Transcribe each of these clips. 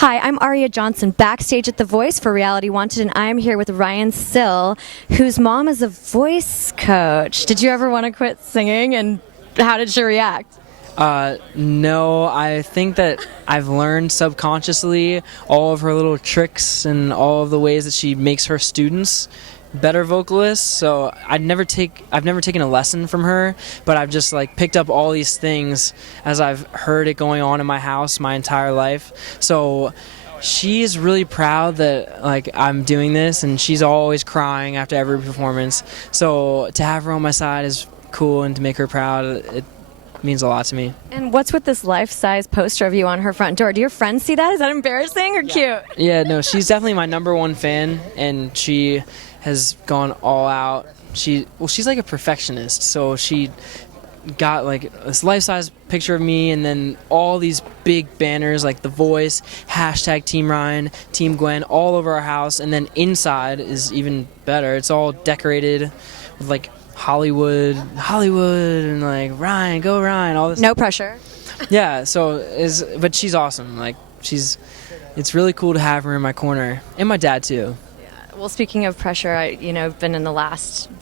Hi, I'm Aria Johnson, backstage at The Voice for Reality Wanted, and I'm here with Ryan Sill, whose mom is a voice coach. Did you ever want to quit singing, and how did she react? No, I think that I've learned subconsciously all of her little tricks and all of the ways that she makes her students better vocalists. So I've never taken a lesson from her, but I've just like picked up all these things as I've heard it going on in my house my entire life. So she's really proud that like I'm doing this, and she's always crying after every performance. So to have her on my side is cool, and to make her proud, it means a lot to me. And what's with this life-size poster of you on her front door? Do your friends see that? Is that embarrassing or cute? Yeah, no, she's definitely my #1 fan, and she has gone all out. She's like a perfectionist, so she got like this life-size picture of me, and then all these big banners like The Voice, hashtag Team Ryan, Team Gwen, all over our house. And then inside is even better. It's all decorated with like Hollywood, and like Ryan, go Ryan, all this. No pressure. Yeah, but she's awesome. Like it's really cool to have her in my corner, and my dad too. Well, speaking of pressure, I've been in the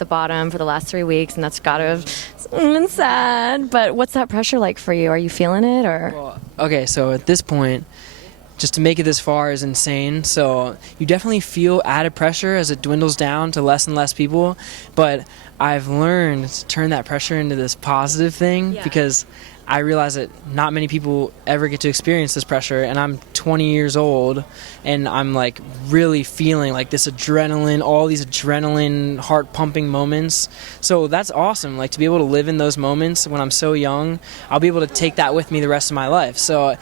bottom for the last 3 weeks, and that's got to have been sad. But what's that pressure like for you? Are you feeling it, or? Well, okay, so at this point, just to make it this far is insane. So you definitely feel added pressure as it dwindles down to less and less people. But I've learned to turn that pressure into this positive thing, because I realize that not many people ever get to experience this pressure, and I'm 20 years old, and I'm like really feeling like this adrenaline, all these adrenaline, heart-pumping moments. So that's awesome, like to be able to live in those moments when I'm so young. I'll be able to take that with me the rest of my life. So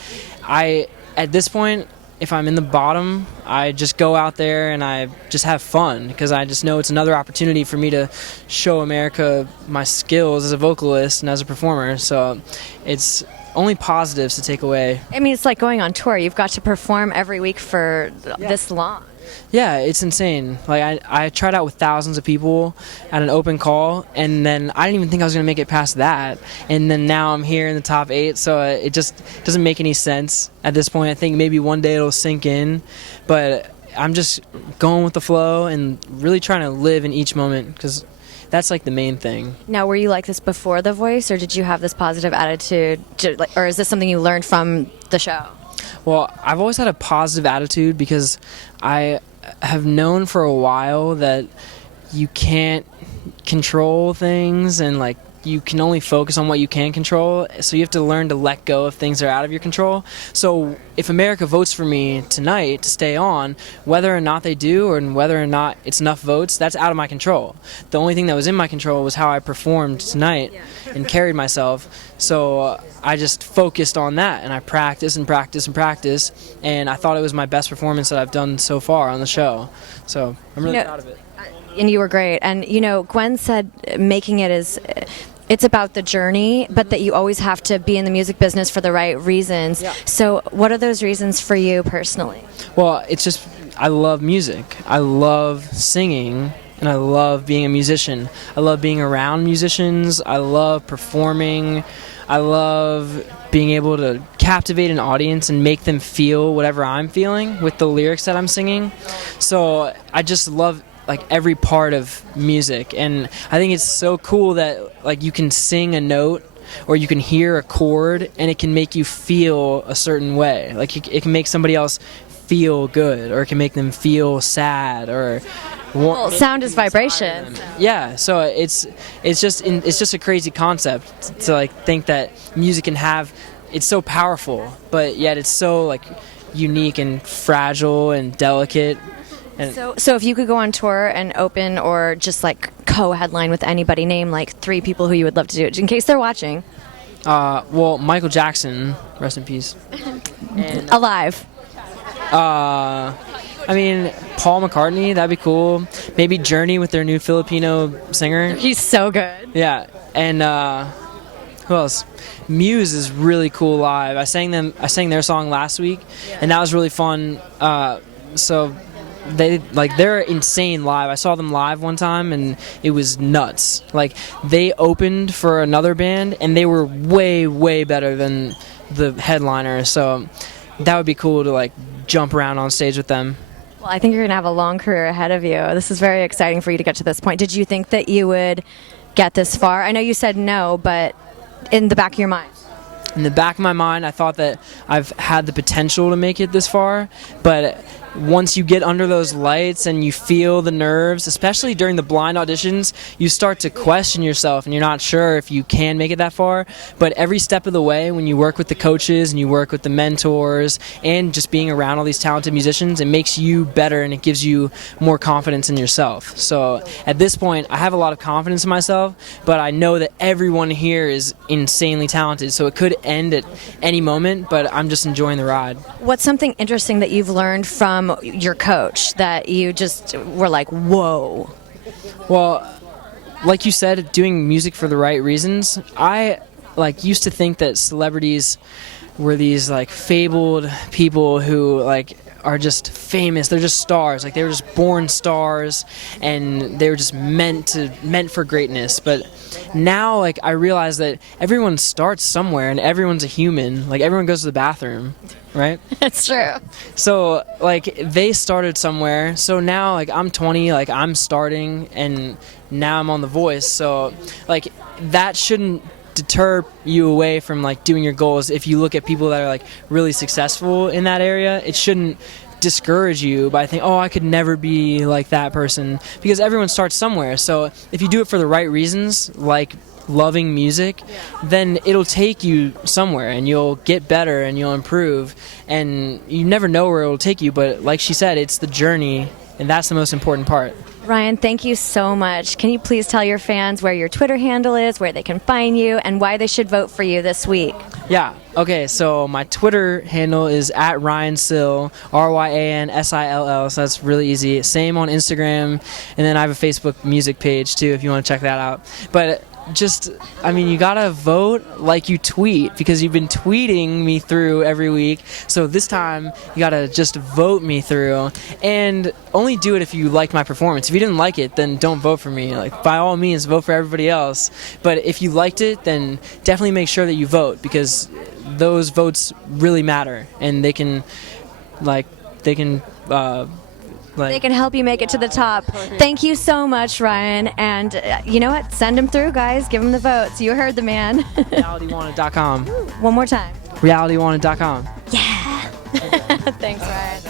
at this point, if I'm in the bottom, I just go out there and I just have fun, because I just know it's another opportunity for me to show America my skills as a vocalist and as a performer. So it's only positives to take away. I mean, it's like going on tour. You've got to perform every week for this long. Yeah, it's insane. Like I tried out with thousands of people at an open call, and then I didn't even think I was going to make it past that. And then now I'm here in the top 8, so it just doesn't make any sense at this point. I think maybe one day it'll sink in, but I'm just going with the flow and really trying to live in each moment, because that's like the main thing. Now, were you like this before The Voice, or did you have this positive attitude, or is this something you learned from the show? Well, I've always had a positive attitude, because I have known for a while that you can't control things, and like you can only focus on what you can control. So you have to learn to let go of things that are out of your control. So if America votes for me tonight to stay on, whether or not they do, or whether or not it's enough votes, that's out of my control. The only thing that was in my control was how I performed tonight and carried myself. So I just focused on that, and I practiced and practiced and practiced, and I thought it was my best performance that I've done so far on the show. So I'm really proud of it. And you were great. And, Gwen said making it is... It's about the journey, but that you always have to be in the music business for the right reasons. Yeah. So what are those reasons for you personally? Well, it's just I love music. I love singing, and I love being a musician. I love being around musicians. I love performing. I love being able to captivate an audience and make them feel whatever I'm feeling with the lyrics that I'm singing. So I just love like every part of music, and I think it's so cool that like you can sing a note, or you can hear a chord, and it can make you feel a certain way. Like it can make somebody else feel good, or it can make them feel sad, or well, sound is vibration. Yeah, so it's just a crazy concept to like think that music can have, it's so powerful, but yet it's so like unique and fragile and delicate. And so if you could go on tour and open, or just like co-headline with anybody, name like 3 people who you would love to do it, in case they're watching. Well, Michael Jackson, rest in peace. And, alive. I mean, Paul McCartney, that'd be cool. Maybe Journey with their new Filipino singer. He's so good. Yeah, and who else? Muse is really cool live. I sang their song last week, and that was really fun. So they're insane live. I saw them live one time, and it was nuts. Like they opened for another band, and they were way better than the headliner. So that would be cool to like jump around on stage with them. Well, I think you're going to have a long career ahead of you. This is very exciting for you to get to this point. Did you think that you would get this far? I know you said no, but in the back of your mind. In the back of my mind, I thought that I've had the potential to make it this far, but once you get under those lights and you feel the nerves, especially during the blind auditions, you start to question yourself and you're not sure if you can make it that far. But every step of the way, when you work with the coaches and you work with the mentors and just being around all these talented musicians, it makes you better and it gives you more confidence in yourself. So at this point, I have a lot of confidence in myself, but I know that everyone here is insanely talented, so it could end at any moment, but I'm just enjoying the ride. What's something interesting that you've learned from your coach that you just were like, whoa? Well, like you said, doing music for the right reasons. I used to think that celebrities were these like fabled people who like are just famous. They're just stars. Like they were just born stars, and they were just meant for greatness. But now, like I realize that everyone starts somewhere, and everyone's a human. Like everyone goes to the bathroom, right? That's true. So like they started somewhere. So now like I'm 20, like I'm starting, and now I'm on The Voice. So like that shouldn't deter you away from like doing your goals. If you look at people that are like really successful in that area, it shouldn't discourage you by thinking, oh, I could never be like that person, because everyone starts somewhere. So if you do it for the right reasons, like loving music, then it'll take you somewhere and you'll get better and you'll improve, and you never know where it'll take you. But like she said, it's the journey, and that's the most important part. Ryan, thank you so much. Can you please tell your fans where your Twitter handle is, where they can find you, and why they should vote for you this week? Yeah, okay, so my Twitter handle is at Ryan Sill, RyanSill, so that's really easy. Same on Instagram, and then I have a Facebook music page too if you want to check that out. But just, I mean, you gotta vote like you tweet, because you've been tweeting me through every week. So this time, you gotta just vote me through, and only do it if you liked my performance. If you didn't like it, then don't vote for me. Like, by all means, vote for everybody else. But if you liked it, then definitely make sure that you vote, because those votes really matter, and they can help you make it to the top. Thank you so much, Ryan. And you know what? Send him through, guys. Give him the votes. You heard the man. RealityWanted.com. One more time. RealityWanted.com. Yeah. Thanks, Ryan.